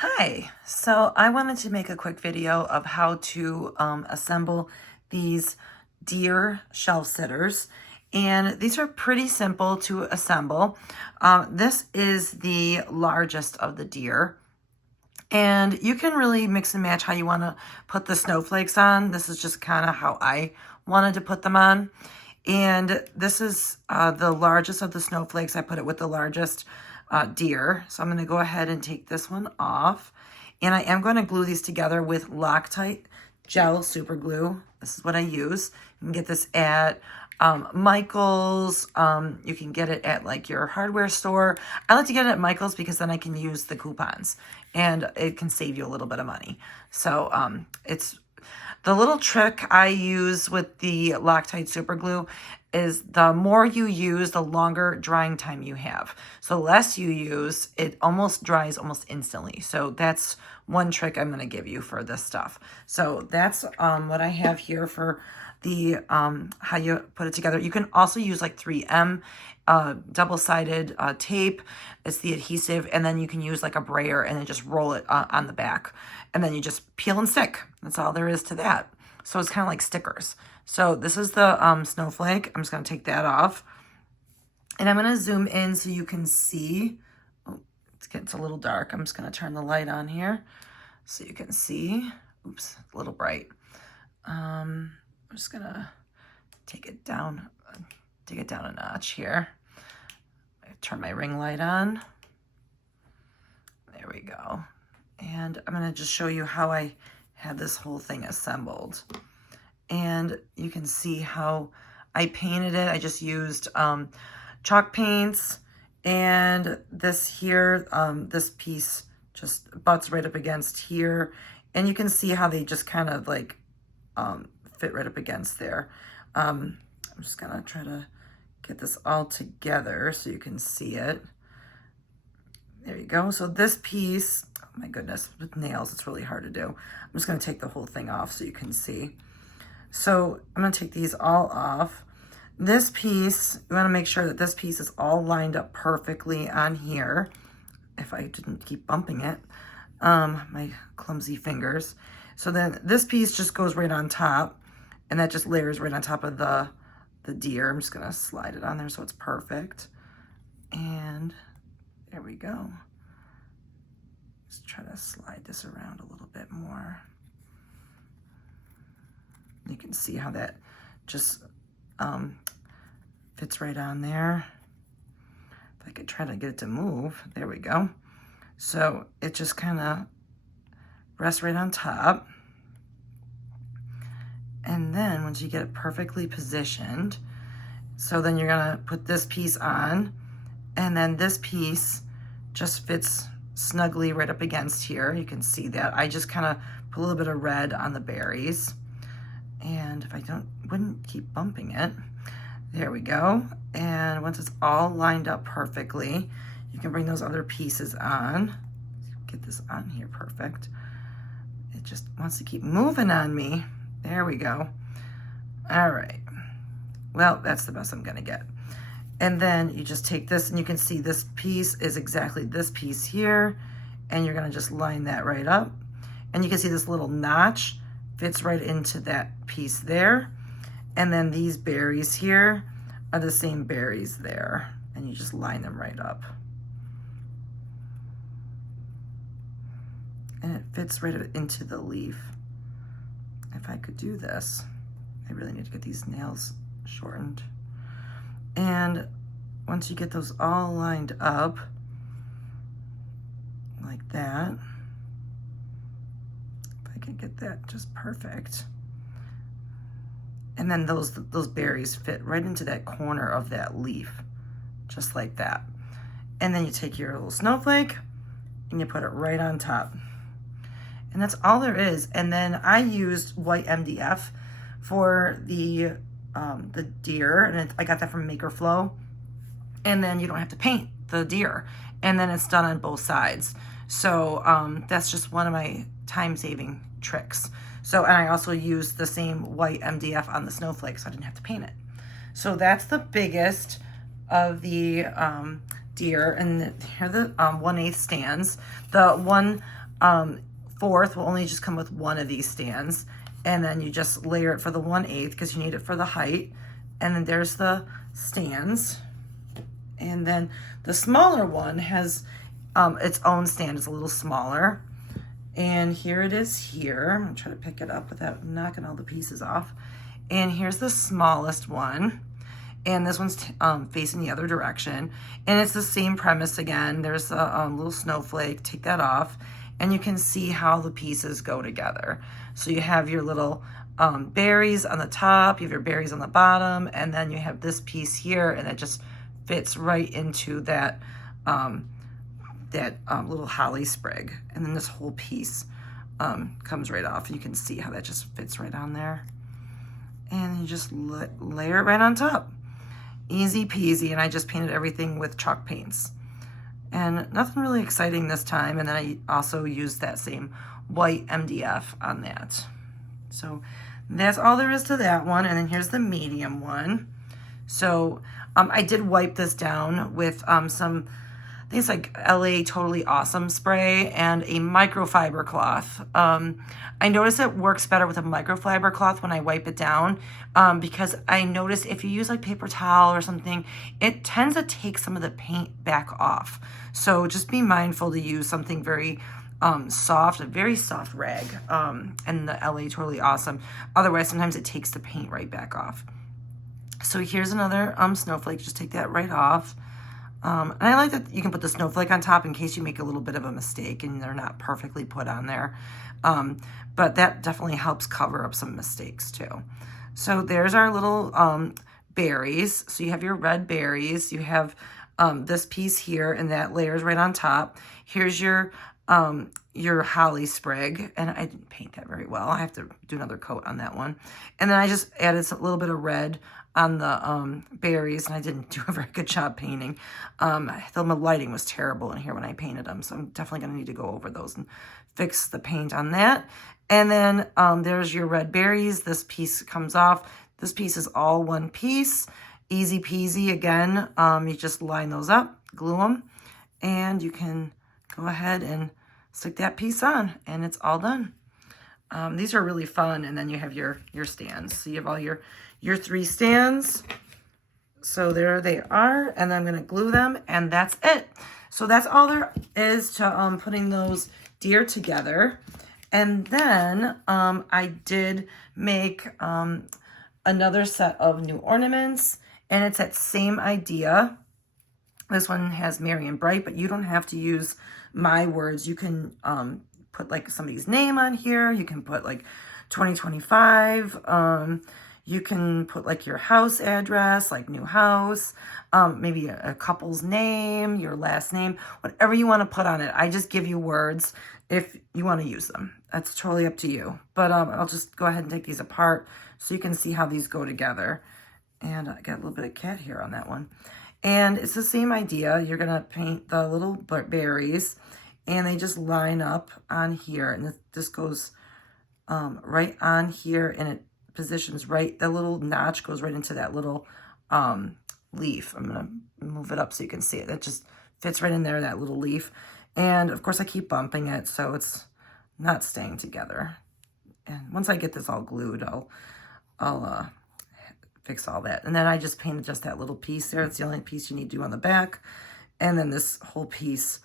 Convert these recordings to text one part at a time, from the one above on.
Hi, so I wanted to make a quick video of how to assemble these deer shelf sitters. And these are pretty simple to assemble. This is the largest of the deer. And you can really mix and match how you want to put the snowflakes on. This is just kind of how I wanted to put them on. And this is the largest of the snowflakes. I put it with the largest deer. So I'm going to go ahead and take this one off. And I am going to glue these together with Loctite gel super glue. This is what I use. You can get this at Michael's. You can get it at like your hardware store. I like to get it at Michael's because then I can use the coupons and it can save you a little bit of money. So it's the little trick I use with the Loctite super glue is the more you use, the longer drying time you have. So the less you use, it almost dries almost instantly. So that's one trick I'm going to give you for this stuff. So that's what I have here for the how you put it together. You can also use like 3M double-sided tape. It's the adhesive, and then you can use like a brayer and then just roll it on the back, and then you just peel and stick. That's all there is to that. So it's kind of like stickers. So this is the snowflake. I'm just going to take that off, and I'm going to zoom in so you can see. Oh, it's a little dark. I'm just going to turn the light on here so you can see. Oops, a little bright. I'm just going to take it down a notch here. I turn my ring light on. There we go. And I'm going to just show you how I had this whole thing assembled. And you can see how I painted it. I just used chalk paints, and this here, this piece just butts right up against here. And you can see how they just kind of like fit right up against there. I'm just gonna try to get this all together so you can see it. There you go. So this piece, oh my goodness, with nails, it's really hard to do. I'm just gonna take the whole thing off so you can see. So I'm gonna take these all off. This piece, you wanna make sure that this piece is all lined up perfectly on here. If I didn't keep bumping it, my clumsy fingers. So then this piece just goes right on top, and that just layers right on top of the deer. I'm just gonna slide it on there so it's perfect. And there we go. Let's try to slide this around a little bit more. You can see how that just fits right on there. If I could try to get it to move, there we go. So it just kind of rests right on top. And then once you get it perfectly positioned, so then you're gonna put this piece on, and then this piece just fits snugly right up against here. You can see that. I just kind of put a little bit of red on the berries. And if I wouldn't keep bumping it, there we go. And once it's all lined up perfectly, you can bring those other pieces on. Get this on here perfect. It just wants to keep moving on me. There we go. All right. Well, that's the best I'm gonna get. And then you just take this, and you can see this piece is exactly this piece here, and you're gonna just line that right up. And you can see this little notch fits right into that piece there. And then these berries here are the same berries there, and you just line them right up. And it fits right into the leaf. If I could do this, I really need to get these nails shortened. And once you get those all lined up like that, if I can get that just perfect. And then those berries fit right into that corner of that leaf, just like that. And then you take your little snowflake and you put it right on top. And that's all there is. And then I used white MDF for the deer, and I got that from Maker Flow. And then you don't have to paint the deer, and then it's done on both sides. So that's just one of my time-saving tricks. So, and I also used the same white MDF on the snowflake, so I didn't have to paint it. So that's the biggest of the deer, and here are the 1/8 stands. The one fourth will only just come with one of these stands. And then you just layer it for the 1/8 because you need it for the height. And then there's the stands. And then the smaller one has its own stand. It's a little smaller. And here it is here. I'm gonna try to pick it up without knocking all the pieces off. And here's the smallest one. And this one's facing the other direction. And it's the same premise again. There's a little snowflake, take that off. And you can see how the pieces go together. So you have your little berries on the top, you have your berries on the bottom, and then you have this piece here, and it just fits right into that little holly sprig. And then this whole piece comes right off. You can see how that just fits right on there. And you just layer it right on top. Easy peasy, and I just painted everything with chalk paints. And nothing really exciting this time, and then I also used that same white MDF on that. So that's all there is to that one, and then here's the medium one. So I did wipe this down with some, I think it's like LA Totally Awesome spray and a microfiber cloth. I notice it works better with a microfiber cloth when I wipe it down because I notice if you use like paper towel or something, it tends to take some of the paint back off. So just be mindful to use something very soft, a very soft rag, and the LA Totally Awesome. Otherwise, sometimes it takes the paint right back off. So here's another snowflake. Just take that right off. And I like that you can put the snowflake on top in case you make a little bit of a mistake and they're not perfectly put on there. But that definitely helps cover up some mistakes too. So there's our little berries. So you have your red berries. You have this piece here, and that layers right on top. Here's your holly sprig, and I didn't paint that very well. I have to do another coat on that one. And then I just added a little bit of red on the berries, and I didn't do a very good job painting. I thought my lighting was terrible in here when I painted them, so I'm definitely going to need to go over those and fix the paint on that. And then there's your red berries. This piece comes off. This piece is all one piece. Easy peasy. Again, you just line those up, glue them, and you can go ahead and stick that piece on, and it's all done. These are really fun, and then you have your stands. So you have all your 3 stands. So there they are, and then I'm going to glue them, and that's it. So that's all there is to putting those deer together. And then I did make another set of new ornaments, and it's that same idea. This one has Merry and Bright, but you don't have to use my words. You can put like somebody's name on here. You can put like 2025. You can put like your house address, like new house, maybe a couple's name, your last name, whatever you want to put on it. I just give you words if you want to use them. That's totally up to you. But I'll just go ahead and take these apart so you can see how these go together. And I got a little bit of cat hair on that one. And it's the same idea. You're going to paint the little berries, and they just line up on here. And this goes right on here, and it positions right, the little notch goes right into that little leaf. I'm going to move it up so you can see it. It just fits right in there, that little leaf. And of course I keep bumping it so it's not staying together. And once I get this all glued, I'll fix all that. And then I just painted just that little piece there. It's the only piece you need to do on the back. And then this whole piece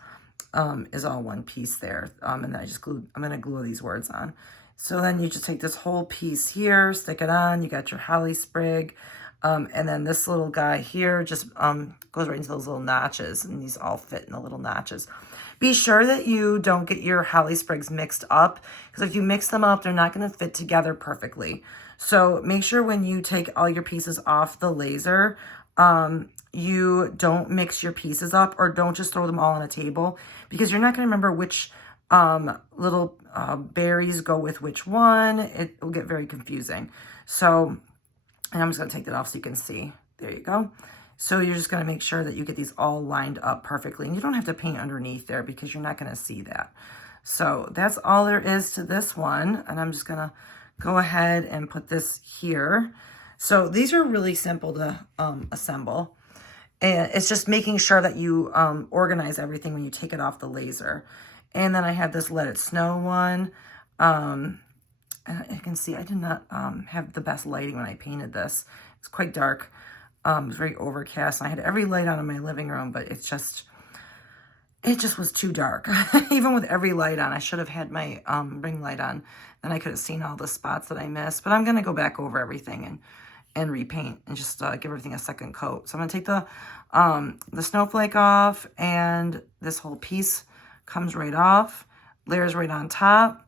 is all one piece there. And then I'm going to glue these words on. So then you just take this whole piece here, stick it on. You got your holly sprig. And then this little guy here just goes right into those little notches, and these all fit in the little notches. Be sure that you don't get your holly sprigs mixed up, because if you mix them up, they're not going to fit together perfectly. So make sure when you take all your pieces off the laser, you don't mix your pieces up, or don't just throw them all on a table, because you're not going to remember which little berries go with which one. It will get very confusing. So, and I'm just going to take that off so you can see. There you go. So you're just going to make sure that you get these all lined up perfectly. And you don't have to paint underneath there because you're not going to see that. So that's all there is to this one. And I'm just going to go ahead and put this here. So these are really simple to assemble. And it's just making sure that you organize everything when you take it off the laser. And then I have this Let It Snow one. You can see I did not have the best lighting when I painted this. It's quite dark. It was very overcast. I had every light on in my living room, but it just was too dark. Even with every light on, I should have had my ring light on. Then I could have seen all the spots that I missed. But I'm going to go back over everything and repaint and just give everything a second coat. So I'm going to take the snowflake off, and this whole piece comes right off, layers right on top.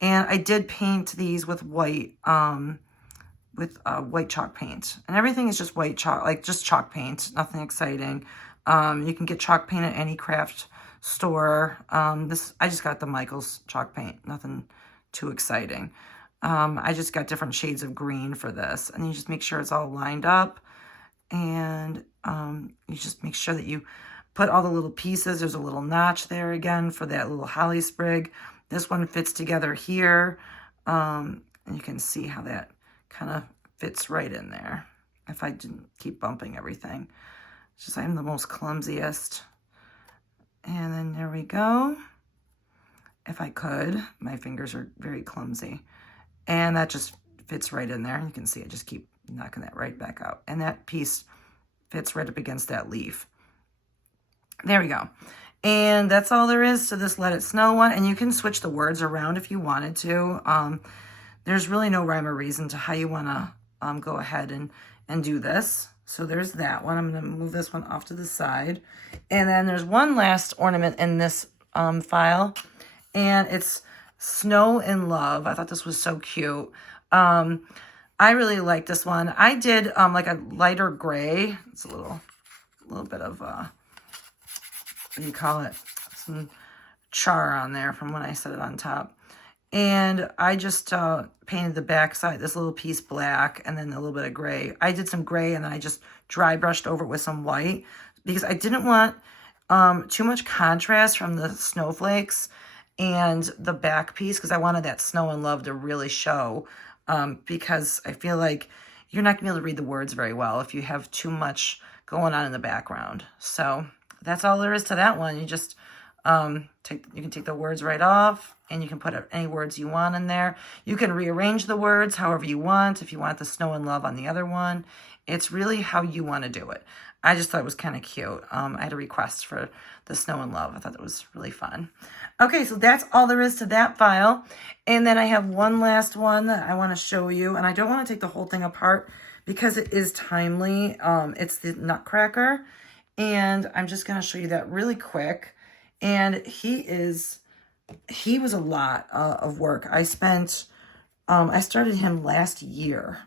And I did paint these with white chalk paint. And everything is just white chalk, like just chalk paint, nothing exciting. You can get chalk paint at any craft store. I just got the Michael's chalk paint, nothing too exciting. I just got different shades of green for this. And you just make sure it's all lined up. And you just make sure that you put all the little pieces. There's a little notch there again for that little holly sprig. This one fits together here. And you can see how that kind of fits right in there if I didn't keep bumping everything. It's just I'm the most clumsiest. And then there we go. If I could, my fingers are very clumsy. And that just fits right in there. You can see I just keep knocking that right back out. And that piece fits right up against that leaf. There we go. And that's all there is to this Let It Snow one. And you can switch the words around if you wanted to. There's really no rhyme or reason to how you want to go ahead and do this. So there's that one. I'm going to move this one off to the side. And then there's one last ornament in this file. And it's Snow in Love. I thought this was so cute. I really like this one. I did like a lighter gray. It's a little bit of, what do you call it? Some char on there from when I set it on top. And I just painted the back side, this little piece black, and then a little bit of gray. I did some gray, and then I just dry brushed over it with some white because I didn't want too much contrast from the snowflakes and the back piece, because I wanted that Snow in Love to really show, because I feel like you're not going to be able to read the words very well if you have too much going on in the background. So that's all there is to that one. You just you can take the words right off, and you can put any words you want in there. You can rearrange the words however you want. If you want the Snow in Love on the other one, it's really how you want to do it. I just thought it was kind of cute. I had a request for the Snow in Love. I thought that was really fun. Okay, so that's all there is to that file. And then I have one last one that I want to show you. And I don't want to take the whole thing apart because it is timely. It's the Nutcracker. And I'm just going to show you that really quick. And he was a lot of work. I started him last year.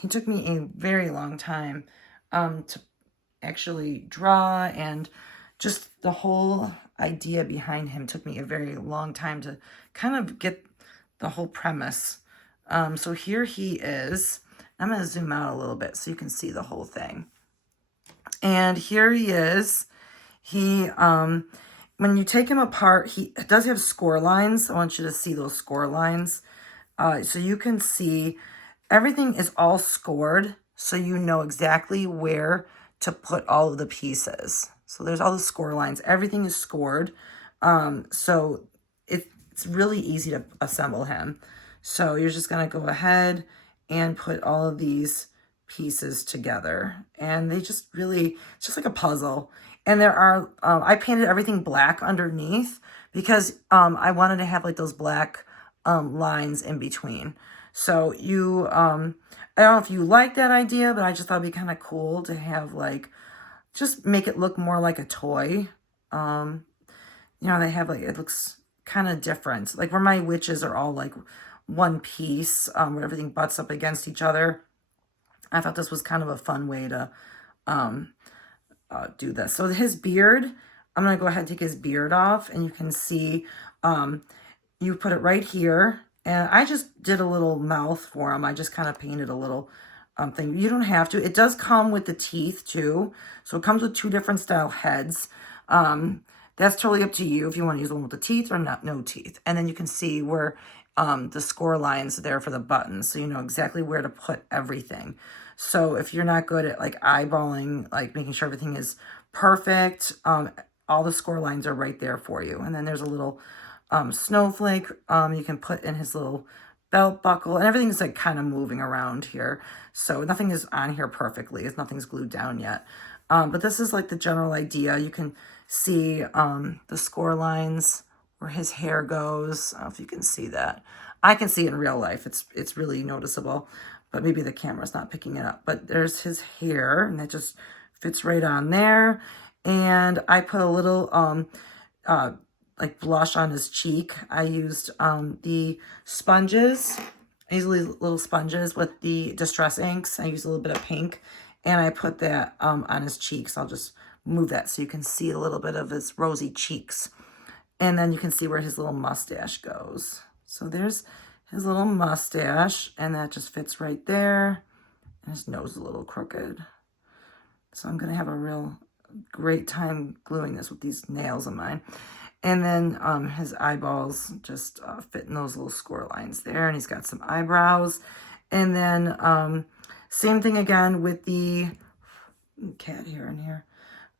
He took me a very long time to actually draw, and just the whole idea behind him took me a very long time to kind of get the whole premise. So here he is. I'm going to zoom out a little bit so you can see the whole thing. And here he is. When you take him apart, he does have score lines. I want you to see those score lines. So you can see everything is all scored, so you know exactly where to put all of the pieces. So there's all the score lines. Everything is scored. So it's really easy to assemble him. So you're just going to go ahead and put all of these pieces together. And they just really, it's just like a puzzle. And there are, I painted everything black underneath because I wanted to have like those black lines in between. So I don't know if you like that idea, but I just thought it'd be kind of cool to have like, just make it look more like a toy. They have like, it looks kind of different. Like where my witches are all like one piece, where everything butts up against each other. I thought this was kind of a fun way to do this. So his beard, I'm going to go ahead and take his beard off, and you can see you put it right here. And I just did a little mouth for him. I just kind of painted a little thing. You don't have to. It does come with the teeth too. So it comes with two different style heads. That's totally up to you if you want to use the one with the teeth or not, no teeth. And then you can see where the score lines there for the buttons. So you know exactly where to put everything. So if you're not good at like eyeballing, like making sure everything is perfect, all the score lines are right there for you. And then there's a little snowflake you can put in his little belt buckle, and everything's like kind of moving around here. So nothing is on here perfectly, as nothing's glued down yet. But this is like the general idea. You can see the score lines where his hair goes. I don't know if you can see that. I can see it in real life. It's really noticeable, but maybe the camera's not picking it up. But there's his hair, and that just fits right on there. And I put a little like blush on his cheek. I used the sponges. I use little sponges with the Distress inks. I used a little bit of pink, and I put that on his cheeks. I'll just move that so you can see a little bit of his rosy cheeks. And then you can see where his little mustache goes. So there's his little mustache, and that just fits right there. And his nose is a little crooked. So I'm going to have a real great time gluing this with these nails of mine. And then his eyeballs just fit in those little score lines there. And he's got some eyebrows. And then same thing again with the cat hair in here.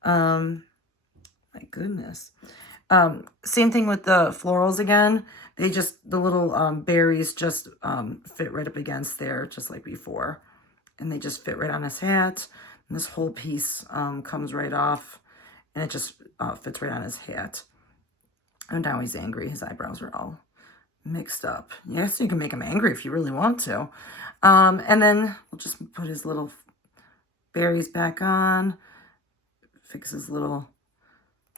My goodness. Same thing with the florals again. They just, the little berries just fit right up against there, just like before. And they just fit right on his hat. And this whole piece comes right off. And it just fits right on his hat. And now he's angry. His eyebrows are all mixed up. Yes, you can make him angry if you really want to. And then we'll just put his little berries back on. Fix his little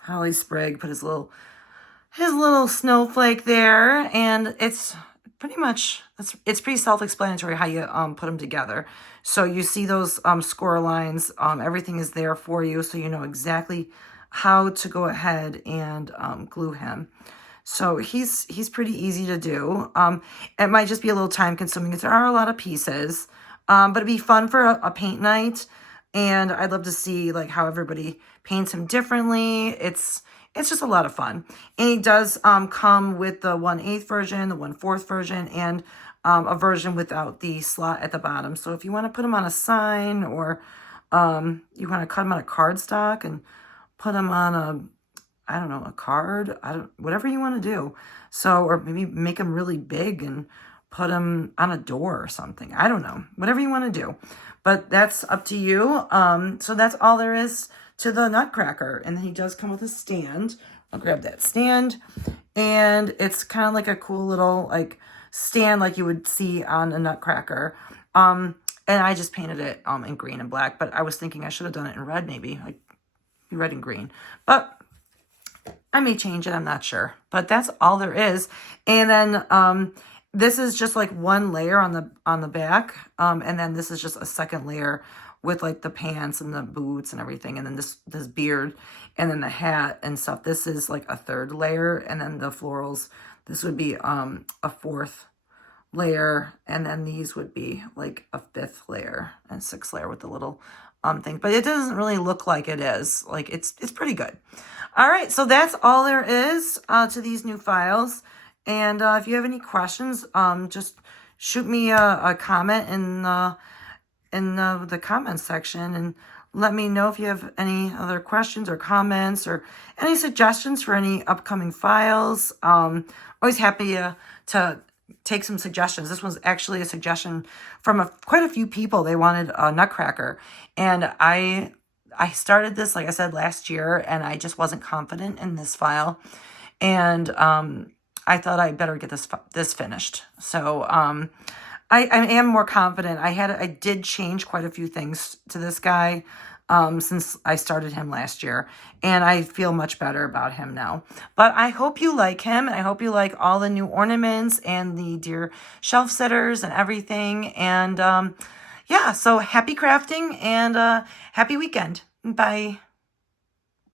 holly sprig. Put his little snowflake there. And it's pretty much, it's pretty self-explanatory how you put them together. So you see those score lines. Everything is there for you, so you know exactly how to go ahead and glue him. So he's pretty easy to do. It might just be a little time consuming because there are a lot of pieces, but it'd be fun for a paint night. And I'd love to see like how everybody paints him differently. It's just a lot of fun. And he does come with the 1/8 version, the 1/4 version, and a version without the slot at the bottom. So if you want to put him on a sign, or you want to cut him on a cardstock and put them on I don't know, a card, whatever you want to do. So, or maybe make them really big and put them on a door or something. I don't know, whatever you want to do, but that's up to you. So that's all there is to the Nutcracker. And he does come with a stand. I'll grab that stand, and it's kind of like a cool little like stand like you would see on a Nutcracker. And I just painted it in green and black, but I was thinking I should have done it in red, maybe like red and green, but I may change it. I'm not sure, but that's all there is. And then this is just like one layer on the back, and then this is just a second layer with like the pants and the boots and everything, and then this beard, and then the hat and stuff. This is like a third layer, and then the florals, this would be a fourth layer, and then these would be like a fifth layer and sixth layer with the little thing, but it doesn't really look like it is. Like it's pretty good. All right, so that's all there is to these new files. And if you have any questions, just shoot me a comment in the comments section, and let me know if you have any other questions or comments or any suggestions for any upcoming files. Always happy to take some suggestions. This was actually a suggestion from quite a few people. They wanted a Nutcracker, and I started this, like I said, last year, and I just wasn't confident in this file, and I thought I better get this finished. So I am more confident. I did change quite a few things to this guy since I started him last year, and I feel much better about him now. But I hope you like him, and I hope you like all the new ornaments and the deer shelf sitters and everything. And yeah, so happy crafting, and happy weekend. Bye.